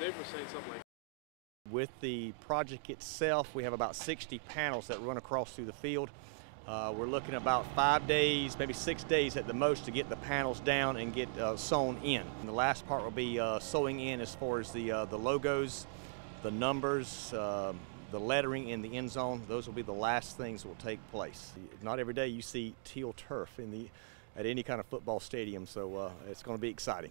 Dave was saying something like. With the project itself, we have about 60 panels that run across through the field. We're looking at about 5 days, maybe 6 days at the most to get the panels down and get sewn in. And the last part will be sewing in as far as the logos, the numbers, the lettering in the end zone. Those will be the last things that will take place. Not every day you see teal turf at any kind of football stadium, so it's going to be exciting.